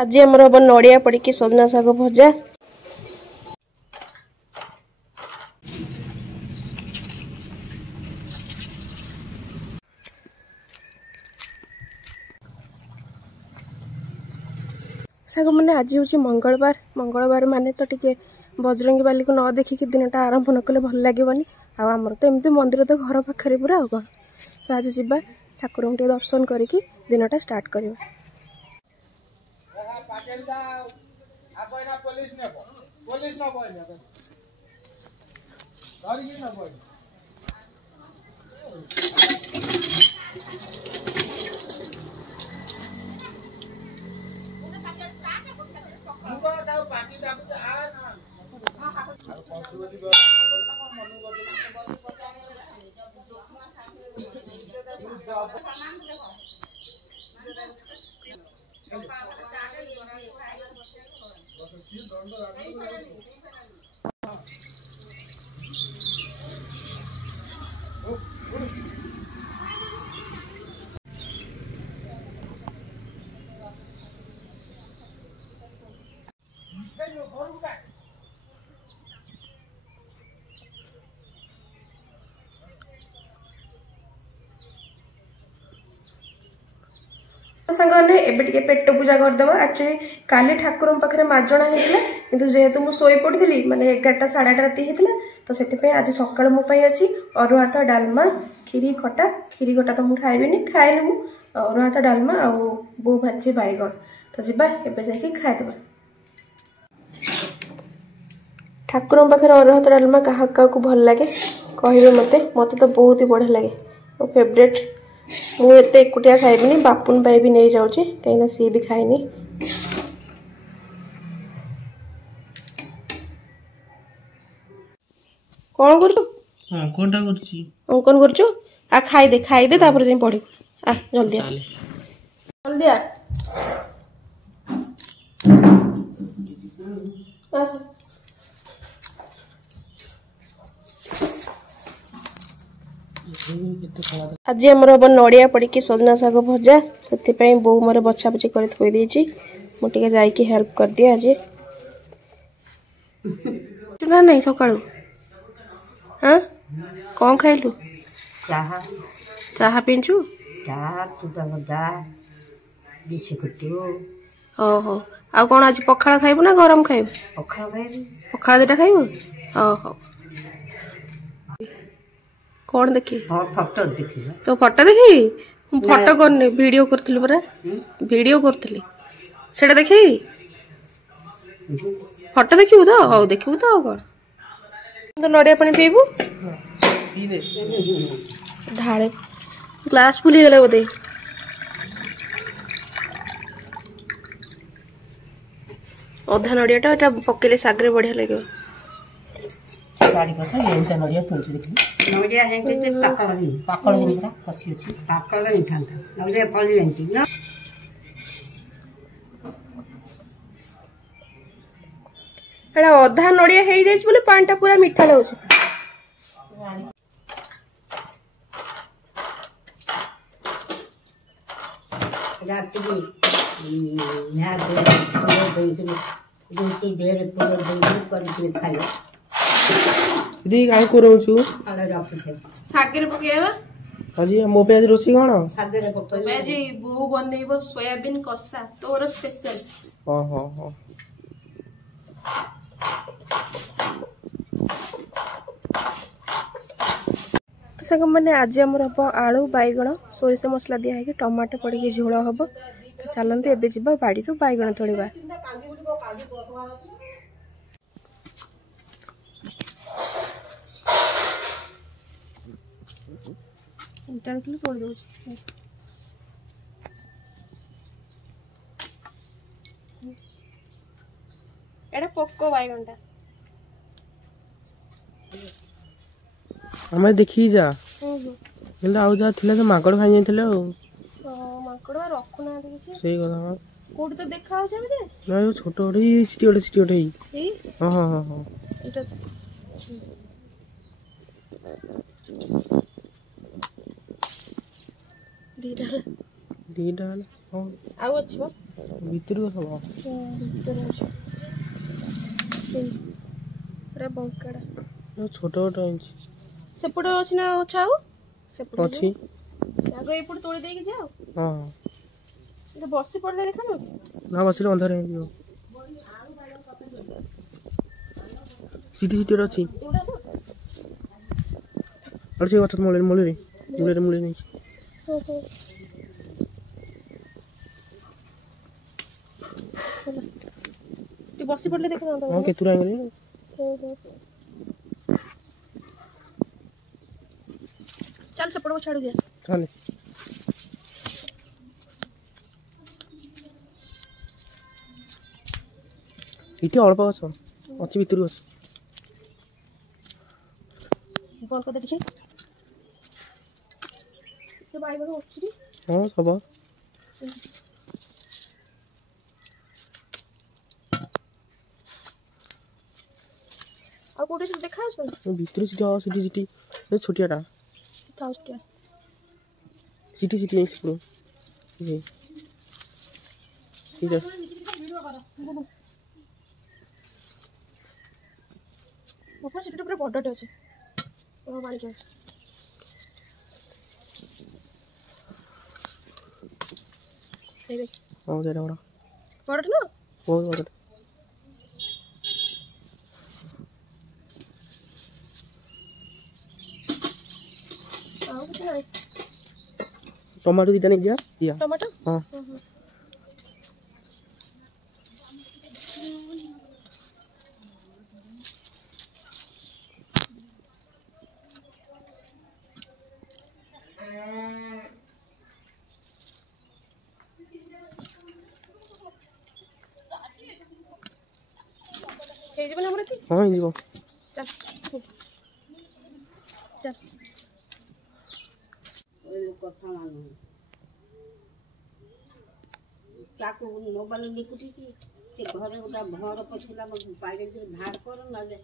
आज आमर हम नड़िया पड़ी सजना शाग भजा साग मैंने आज हूँ मंगलवार माने तो टिके बजरंगी बाली को न देखिकी दिनटा आरंभ न कले भल लगे आमर तो एमती मंदिर तो घर पाखे पूरा आ कौन तो आज जावा ठाकुर को दर्शन करके दिनटा स्टार्ट कर सांगने एबे पेट पूजा करदेव एक्चुअली काली ठाकुर पाखे मार्जना होता किंतु जेहेतु मुझे शोई पड़ी माने 11टा 8:30 राति होता तो से आज सकाल मो अच्छी अरुआ भात डालमा खीरी खटा तो मुझे खाइबी खाएनि मु अरुआ भात डालमा आ बो भाजी बैगण तो जी एवं खाईदे ठाकुर पाखे अरुआ भात डालमा क्या भल लगे कहे मत तो बहुत ही बढ़िया लगे मो फेवरेट मुझे एकुटिया खाइबी बापुन भी नहीं जाऊँगी कहीं सी भी खाइनी कौन कर अंकन कर खाईदे तापर जाई पढ़ी आ जल्दी जल्दी आ आज आमर हम नड़िया पड़ी सजना शाग भजा से बो मोर बछा बछी कर थोई देछि मुझे जाइए हेल्प कर दिए आज ना नहीं सका हाँ कौन खाइलु चाहा पीछू ओहो आ कौन आज पखाड़ खाइबू ना गरम खाइबू पखाड़ दुटा खाइबू ओहो कौन देखी फोटो देखी तो फोटो देखी फोटो करनी वीडियो करथली परा वीडियो करथली सेटा देखी फोटो देखिबू तो औ देखिबू तो कौन तो नड़िया पानी पीबू धारे ग्लास फुली गले बोधे अधा नड़ियाटा एटा पकेले सागरे बढ़िया लगे गाड़ी पछ एंता नड़िया तुलसी देखि नड़िया हेंते ते पाकल नहीं पूरा कसी अछि पाकल नहीं थांता नड़िया फली लेंती ना एटा अधा नड़िया हेई जाइछ बोले पानटा पूरा मीठा लागछ रात की ना दे देर पूरे खाइयो दी काय करूछु सागरे पकेबा अजी मो पे आज रोसी कोन सागरे पकेबा मैं जे बो बनेइबो सोयाबीन कसा तोर स्पेशल हां हां हां तो संग मैंने आज आमर हम आलू बैगण सोरिष मसला दिया है टमाटो पड़ी झोल हम तो चलते एबे जीवा बाड़ी रू बैगण तोड़वा तोड़ दो एटा पोको बैगणटा हमें देखी जा কিন্তু ଆଉ ଯା ଥିଲା ତ ମାଙ୍କଡ ଖାଇ ଯାଇଥିଲେ ଆଉ ମାଙ୍କଡ ରଖୁ ନାହାନ୍ତି କିଛି ସେଇ କଥା କୋଉଠି ତ ଦେଖା ହଉଛି ଏମିତି ନା ଏ ଛୋଟ ଗୋଟେ ସିଟି ଗୋଟେ ଏଇ ହଁ ହଁ ହଁ ହଁ ଏଟା ଦିଟା दीटा हां आउ अछि बा भितरु सब रे बंकाड़ा छोट छोट इंच सेपट अछि ना छाऊ सेपट अछि आगो एपट तोड़ देके जाओ हां ये बसी पड़ले देखा न ना बसिले अंधार हे जो सिटी सिटी अछि एउडा ना और से गछ मोले मोले नहीं हो ये बसी पड़ले देखा ना हां केतुरा गली हो चल सेपट को छाड़ दे चल इटी अल्प गछ अछि भितरु अछि बंद कर दे देखी ये भाई बनो अछि हां सब आ कोटे से देखा छ भितरु सिटी सिटी ए छोटियाटा थाउस्टिया सिटी सिटी नहीं सिपरो ये ठीक है ऊपर से पूरा बड़टे अछि ओ मारी के ए देख हां जेरा बड़ा बड़टे ना बहुत बड़ा आउ कुछ नहीं टमाटो दीटा नहीं दिया टमाटो हां हे जीवन हमरे की हां जीवो चल चल କଥା ମାନୁ ତାକୁ ମୋବାଇଲ ଦେଖୁଛି ସେ ଘରେ ଗୋଟେ ଭର ପଶିଲା ବାଡ଼ି ବାହାର କର ନହେଲେ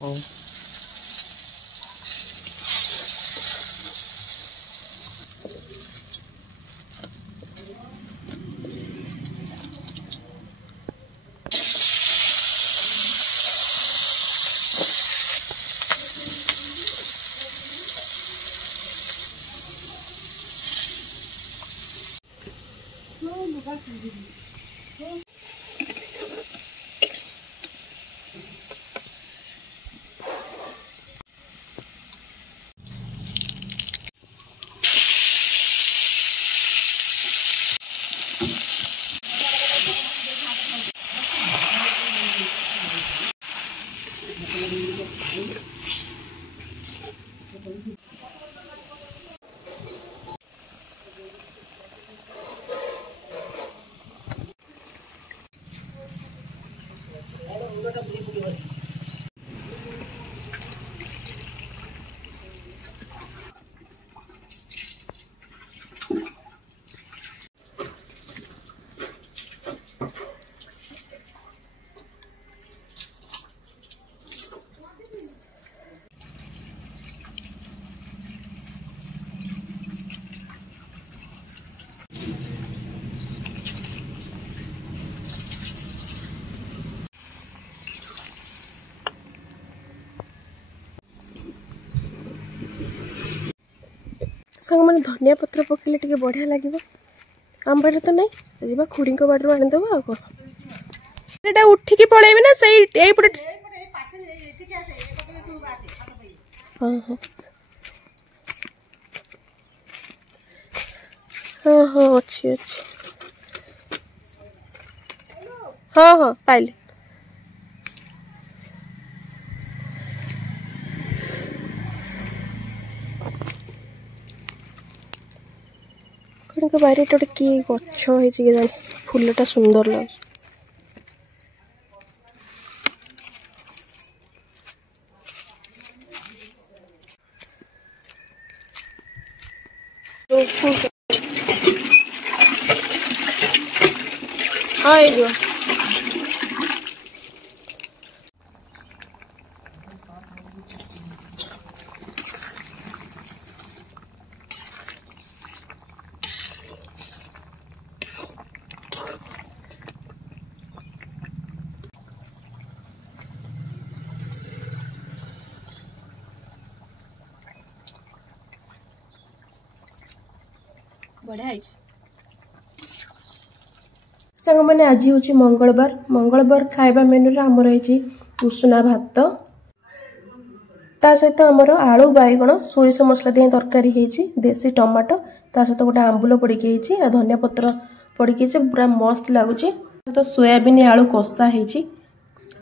हां संग मैंने धनिया पत्र पकड़े टे बढ़िया लगे आम बाड़े तो नहीं जी खुड़ी बाड़ू आनीदेव आ कौन उठिकी पलैबे ना से हाँ हाँ हाँ हाँ अच्छी अच्छी हाँ हाँ पाइले बाहर गोटे कि गछ फूलटा सुंदर लगे हाँ ये बढ़िया सांग मैंने आज हूँ मंगलवार खाइबा मेन्यू रे आमर है उषुना भात ता सहित आमर आलू बैगण सोरिष मसला दिए तरकारी है देसी टमाटो ता सहित गोटे आंबुल पड़ी धनिया पत्र पड़ी पूरा मस्त लगुच तो सोयाबीन आलू कषा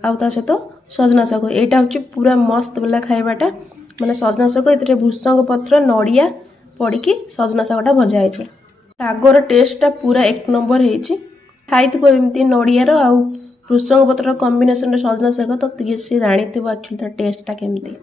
होता सहित सजना शाग यहाँ हूँ पूरा मस्त वाला खाइबाटा मैंने सजना शाग ये भृषंग पत्र नड़िया पड़ी सजना शागटा भजा है शागर टेस्टा पूरा एक नंबर है खाई नड़ियार आउ भृषंग पत्र कॉम्बिनेशन सजना शाग तो सी जानी एक्चुअली टेस्टा केमती।